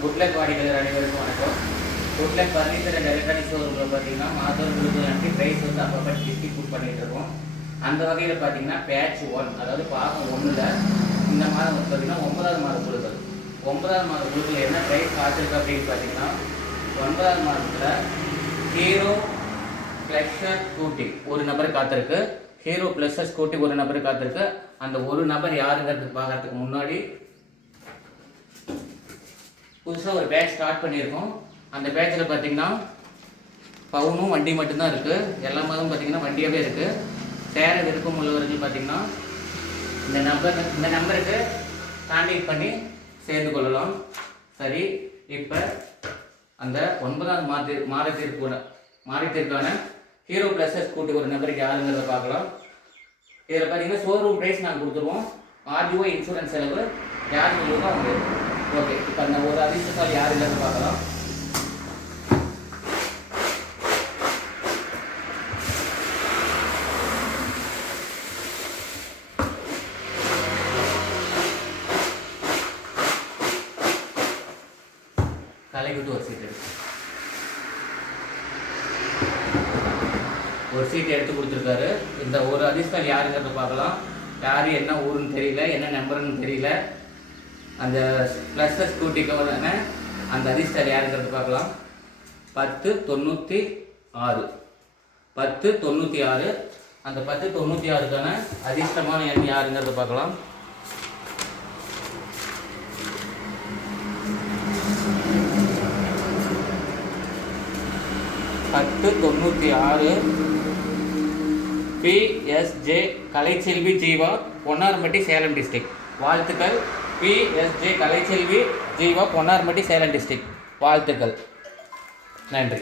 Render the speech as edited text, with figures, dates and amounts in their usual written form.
Good luck வாடிக்கையாளர் அனைவருக்கும் வணக்கம். குட்லக் ஃபர்னிச்சர் அண்ட் எலக்ட்ரானிக் ஷோரூமில் பார்த்தீங்கன்னா மாதம் விருதுலாண்டி ப்ரைஸ் வந்து அப்பப்போ டிஸ்ட்ரிபியூட் பண்ணிகிட்டு இருக்கோம். அந்த வகையில் பார்த்தீங்கன்னா பேட்ச் 1, அதாவது பாகம் 1ல் இந்த மாதம் வந்து பார்த்தீங்கன்னா 9வது மாத குழுக்கள். 9வது மாத குழுக்கள் என்ன ப்ரைஸ் காத்திருக்கு அப்படின்னு பார்த்தீங்கன்னா, 9வது மாதத்தில் ஹீரோ ப்ளஷர் ஸ்கூட்டி ஒரு நபர் காத்திருக்கு. ஹீரோ ப்ளஷர் ஸ்கூட்டி ஒரு நபர் காத்திருக்கு. அந்த ஒரு நபர் யாருங்கிறது பார்க்கறதுக்கு முன்னாடி புதுசாக ஒரு பேட்ச் ஸ்டார்ட் பண்ணியிருக்கோம். அந்த பேட்சில் பார்த்தீங்கன்னா பவுனும் வண்டி மட்டும்தான் இருக்குது. எல்லா மாதமும் பார்த்தீங்கன்னா வண்டியாகவே இருக்குது. சேர விருப்பம் உள்ளவர்கள் பார்த்தீங்கன்னா இந்த நம்பருக்கு கான்டாக்ட் பண்ணி சேர்ந்து கொள்ளலாம். சரி, இப்போ அந்த 9வது மாதத்திற்கான ஹீரோ ப்ளஸர் ஸ்கூட்டி ஒரு நபருக்கு யாருங்கிறத பார்க்கலாம். இதில் பார்த்தீங்கன்னா ஷோரூம் ப்ரைஸ் நாங்கள் கொடுத்துருவோம். ஆர்டிஓ இன்சூரன்ஸ் செலவு யாருக்கு இருக்கோ அவங்க. ஓகே, இப்போ அந்த ஒரு அதிர்ஷ்டசாலி யார் இல்லைன்னு பார்க்கலாம். கலைக்கிட்டு ஒரு சீட் எடுத்து கொடுத்துருக்காரு. இந்த ஒரு அதிர்ஷ்டம் யாருங்கிறத பார்க்கலாம். யார் என்ன ஊருன்னு தெரியல, என்ன நம்பருன்னு தெரியல. அந்த ப்ளஸர் ஸ்கூட்டிக்கான அந்த அதிர்ஷ்டம் யாருங்கிறது பார்க்கலாம். 1096 அந்த 1096க்கான அதிர்ஷ்டமான எண் யாருங்கிறத பார்க்கலாம். 1096 பிஎஸ்ஜே கலைச்செல்வி ஜீவா, பொன்னார்மட்டி, சேலம் டிஸ்ட்ரிக்ட். வாழ்த்துக்கள். PSJ Kalaiselvi Jeeva, Ponnarmatti, Salem district. வாழ்த்துக்கள். நன்றி.